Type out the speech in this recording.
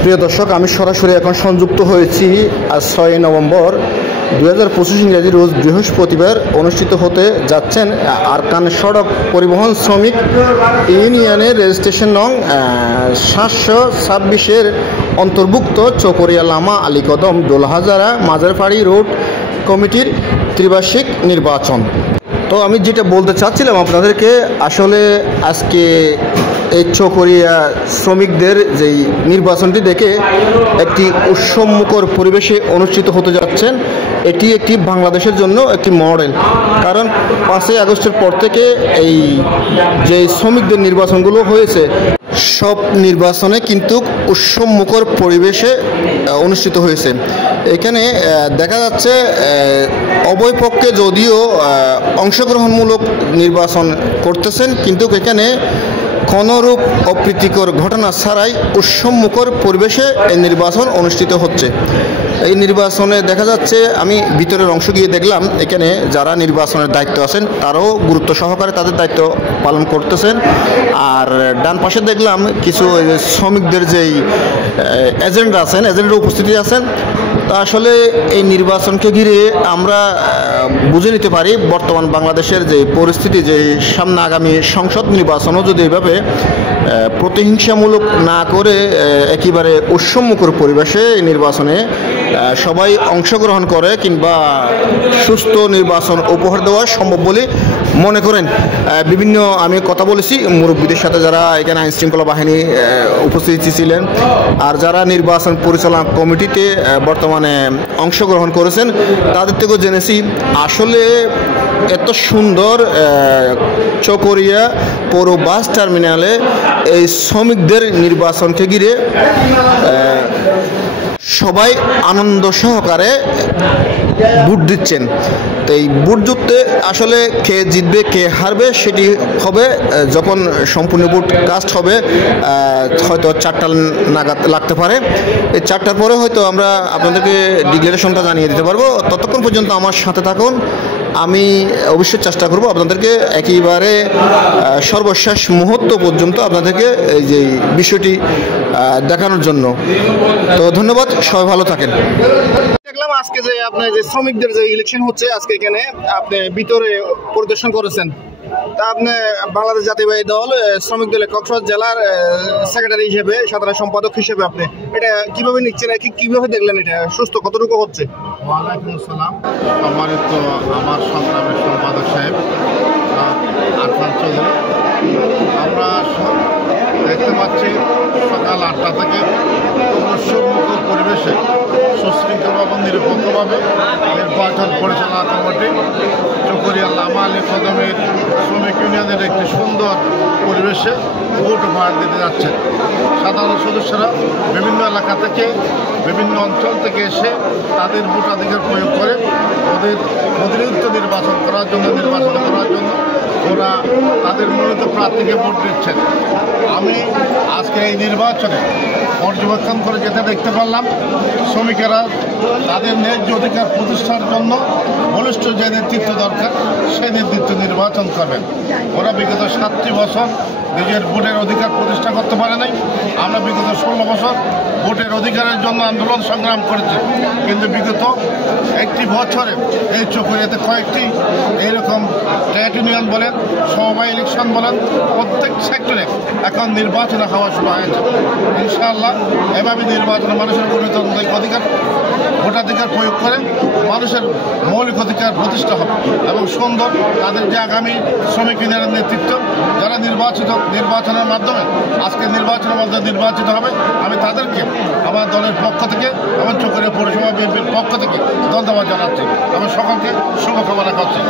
প্রিয় দর্শক, আমি সরাসরি এখন সংযুক্ত হয়েছি আজ 6 নভেম্বর 2025 ইংরেজি রোজ বৃহস্পতিবার অনুষ্ঠিত হতে যাচ্ছেন আরকান সড়ক পরিবহন শ্রমিক ইউনিয়নের রেজিস্ট্রেশন নং 726-এর অন্তর্ভুক্ত চকরিয়া লামা আলীকদম দোলহাজারা মাজারপাড়ি রোড কমিটির ত্রিবার্ষিক নির্বাচন। তো আমি যেটা বলতে চাচ্ছিলাম আপনাদেরকে, আসলে আজকে এই চকরিয়া শ্রমিকদের যেই নির্বাচনটি দেখে একটি উৎসবমুখর পরিবেশে অনুষ্ঠিত হতে যাচ্ছেন। এটি একটি বাংলাদেশের জন্য একটি মডেল, কারণ 5ই আগস্টের পর থেকে এই যে শ্রমিকদের নির্বাচনগুলো হয়েছে সব নির্বাচনে কিন্তু উৎসবমুখর পরিবেশে অনুষ্ঠিত হয়েছে। এখানে দেখা যাচ্ছে উভয় পক্ষে যদিও অংশগ্রহণমূলক নির্বাচন করতেছেন, কিন্তু এখানে কোনরূপ অপ্রীতিকর ঘটনা ছাড়াই উৎসবমুখর পরিবেশে এই নির্বাচন অনুষ্ঠিত হচ্ছে। এই নির্বাচনে দেখা যাচ্ছে, আমি ভিতরের অংশ গিয়ে দেখলাম, এখানে যারা নির্বাচনের দায়িত্ব আছেন তারাও গুরুত্ব সহকারে তাদের দায়িত্ব পালন করতেছেন। আর ডান পাশে দেখলাম কিছু শ্রমিকদের যেই এজেন্ট আছেন, এজেন্টের উপস্থিতি আছেন। তা আসলে এই নির্বাচনকে ঘিরে আমরা বুঝে নিতে পারি বর্তমান বাংলাদেশের যে পরিস্থিতি, যে সামনে আগামী সংসদ নির্বাচনও যদি এভাবে প্রতিহিংসামূলক না করে একেবারে উৎসবমুখর পরিবেশে নির্বাচনে সবাই অংশগ্রহণ করে কিংবা সুস্থ নির্বাচন উপহার দেওয়া সম্ভব বলে মনে করেন। বিভিন্ন আমি কথা বলেছি মুরব্বীদের সাথে, যারা এখানে আইনশৃঙ্খলা বাহিনী উপস্থিত ছিলেন আর যারা নির্বাচন পরিচালনা কমিটিতে বর্তমানে অংশগ্রহণ করেছেন, তাদের থেকেও জেনেছি আসলে এত সুন্দর চকরিয়া পৌর বাস টার্মিনালে এই শ্রমিকদের নির্বাচনকে ঘিরে সবাই আনন্দ সহকারে ভোট দিচ্ছেন। তো এই ভোট যুদ্ধে আসলে কে জিতবে কে হারবে সেটি হবে যখন সম্পূর্ণ ভোট কাস্ট হবে। হয়তো 4টা নাগাদ লাগতে পারে। এই 4টার পরে হয়তো আমরা আপনাদেরকে ডিক্লারেশনটা জানিয়ে দিতে পারবো। ততক্ষণ পর্যন্ত আমার সাথে থাকুন। আমি অবশ্যই চেষ্টা করব আপনাদেরকে একেবারে সর্বশেষ মুহূর্ত পর্যন্ত আপনাদেরকে এই যে বিষয়টি দেখানোর জন্য। তো ধন্যবাদ, সবাই ভালো থাকেন। দেখলাম আজকে যে আপনি যে শ্রমিকদের যে ইলেকশন হচ্ছে, আজকে এখানে আপনি ভিতরে পরিদর্শন করেছেন। তা আপনি বাংলাদেশ জাতীয়বাদী দল শ্রমিক দলের কক্সবাজার জেলার সেক্রেটারি হিসেবে, সাধারণ সম্পাদক হিসেবে আপনি এটা কিভাবে নিচ্ছেন, কিভাবে দেখলেন, এটা সুস্থ কতটুকু হচ্ছে? ওয়ালাইকুম আসসালাম। সম্মানিত আমার সংগ্রামের সম্পাদক সাহেব আরফান চৌধুরী, আমরা দেখতে পাচ্ছি সকাল 8টা থেকে উৎসবমুখর পরিবেশে সুশৃঙ্খল এবং নিরপেক্ষভাবে নির্বাচন পরিচালনা কমিটি চকরিয়া লামা আলীকদমের শ্রমিক ইউনিয়নের একটি সুন্দর পরিবেশে ভোট উপহার দিতে যাচ্ছে। সাধারণ সদস্যরা বিভিন্ন এলাকা থেকে, বিভিন্ন অঞ্চল থেকে এসে তাদের ভোটাধিকার প্রয়োগ করে ওদের প্রতিনিধিত্ব নির্বাচন করার জন্য ওরা তাদের মনোনীত প্রার্থীকে ভোট দিচ্ছেন। আমি আজকে এই নির্বাচনে পর্যবেক্ষণ করে যেটা দেখতে পারলাম, শ্রমিকেরা তাদের ন্যায্য অধিকার প্রতিষ্ঠার জন্য বলিষ্ঠ যে নেতৃত্ব দরকার সেই নেতৃত্ব নির্বাচন করবেন। ওরা বিগত 7টি বছর নিজের ভোটের অধিকার প্রতিষ্ঠা করতে পারে নাই। আমরা বিগত 16 বছর ভোটের অধিকারের জন্য আন্দোলন সংগ্রাম করেছি, কিন্তু বিগত একটি বছরে এই চকরিয়াতে কয়েকটি এইরকম ট্রেড ইউনিয়ন বলেন, সমবায় ইলেকশন বলেন, প্রত্যেক সেক্টরে এখন নির্বাচনে হওয়া শুরু হয়েছে। ইনশাআল্লাহ এভাবে নির্বাচনে মানুষের গণতান্ত্রিক অধিকার, ভোটাধিকার প্রয়োগ করে মানুষের মৌলিক অধিকার প্রতিষ্ঠা হবে এবং সুন্দর তাদের যে আগামী শ্রমিক ইউনিয়নের নেতৃত্ব যারা নির্বাচনের মাধ্যমে আজকে নির্বাচনের মাধ্যমে নির্বাচিত হবে, আমি তাদেরকে আমার দলের পক্ষ থেকে এবং চকরিয়া পৌরসভা বিএনপির পক্ষ থেকে ধন্যবাদ জানাচ্ছি। আমি সকলকে শুভকামনা করছি।